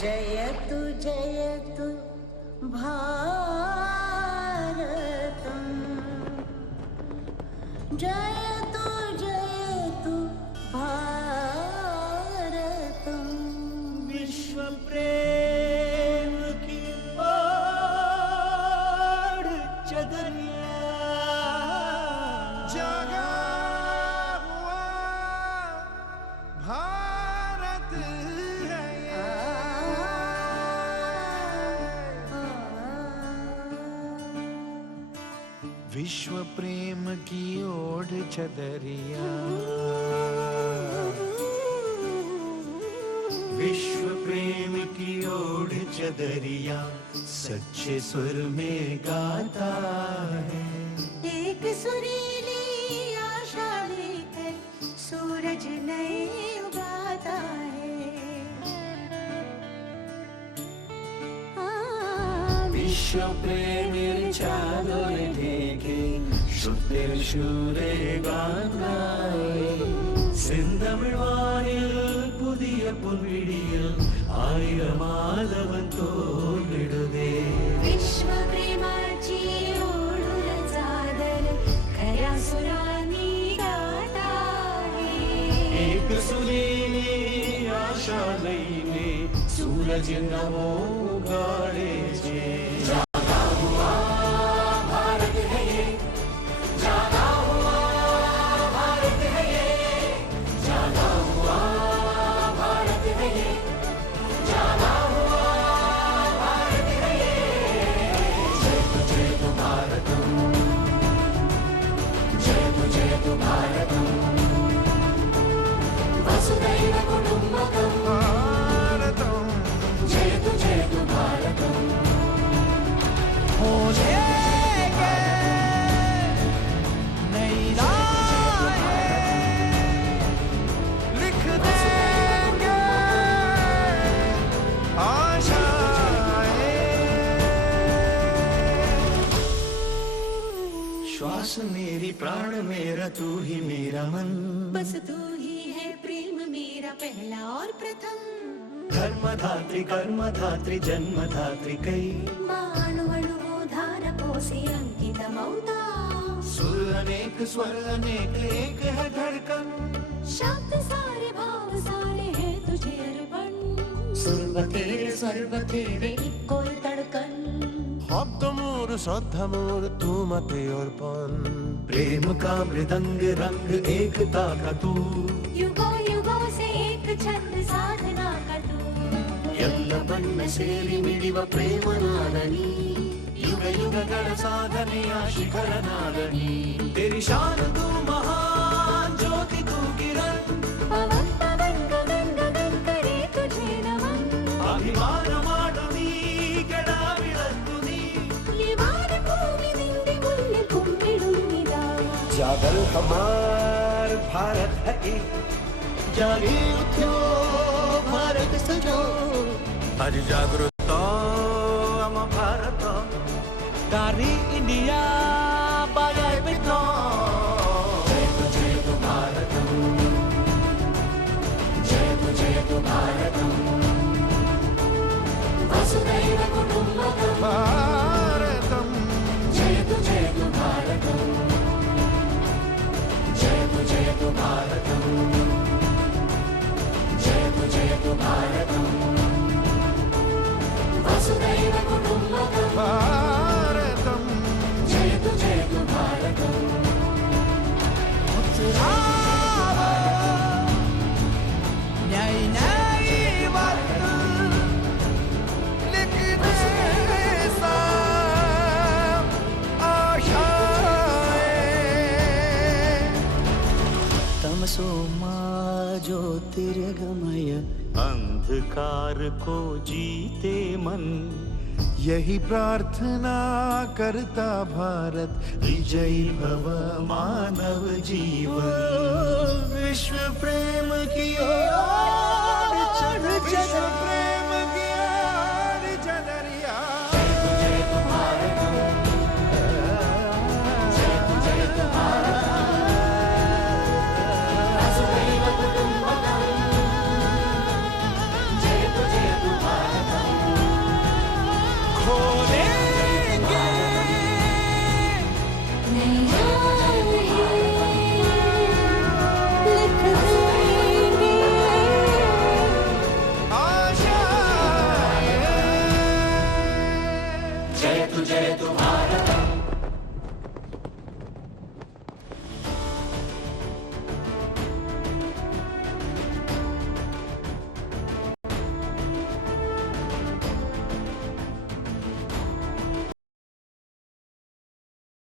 जयतु जयतु भारतम् जयतु जयतु भारतम् विश्व प्रेम की ओर चदरिया जगा हुआ भारत है ये। विश्व प्रेम की ओढ़ चदरिया, विश्व प्रेम की ओढ़ चदरिया सच्चे सुर में गाता है। एक सुरीली आशा लेकर सूरज नए उगाता है। विश्व प्रेमीर चादर ढेके शुद्धर शूरे गानाए സിന്ധമിഴ്വാനിൽ പുതിയ പുൽവിടിയിൽ ആയിരമാലവൻ തോന്നിടുതേ. विश्व प्रेमाची ओढून चादर खऱ्या सुरांनी गाता है. एक सुनेली आशा लईने सूरज नवो उगाडे छे. जागा हुआ भारत है ये, जागा हुआ भारत है ये, जागा हुआ भारत है ये, जागा हुआ भारत है ये. जयतु भारतम, जयतु भारतम, वसुधैव कुटुम्बकम भारतम जयतु भारतम. हो जाएंगे नई राहें, लिख देंगे आशाएं. श्वास मेरी प्राण मेरा तू ही मेरा मन, बस तू ही है प्रेम मेरा पहला और प्रथम. कर्मधात्री जन्मधात्री कै मानवणुधारकोऽसि अंकितमौता. सुर अनेक स्वर अनेक एक है धड़कन. शब्द सारे भाव सारे हैं तुझे अर्पण. सर्व तेरे एक कोई तड़कन. शब्द मोर श्रद्धा मोर तू मते अर्पण. प्रेम का मृदंग रंग एकता का तू. युगों युगों से एक छंद साधना का तू. ಎಲ್ಲ ಬಣ್ಣ ಸೇರಿ ಮಿಡಿವ ಪ್ರೇಮನಾದನಿ, ಯುಗ ಯುಗಗಳ ಸಾಧನೆಯ ಶಿಖರನಾದನಿ. तेरी शान तू महान ज्योति तू किरण, पवन पवन गगन गगन करे तुझे नमन. ಅಭಿಮಾನ ಮಾಡು ನೀ ಕೆಡ ಬಿಳತ್ತು ನೀ. ये वानभूमि निंदि मुल्ले कुम्मिडुन्निदा. जागर हमार भारत है एक, जागे उठो भारत सजो. आज जागृत आम भारत कारी इंडिया बागाय बिटो. जयतु भारतम, जयतु भारतम, वसुधैव कुटुम्बकम भारतम जयतु भारतम, जयतु भारतम, जयतु भारतम, वसुधैव कुटुम्बकम भारतम जयतु भारतम. उत्सरावो न्याय न्याय बात लिखने सब आशाएं. तमसो मा ज्योतिर्गमय, अंधकार को जीते मन. यही प्रार्थना करता भारत विजयी भव मानव जीवन. विश्व प्रेम की ओर चढ़ चढ़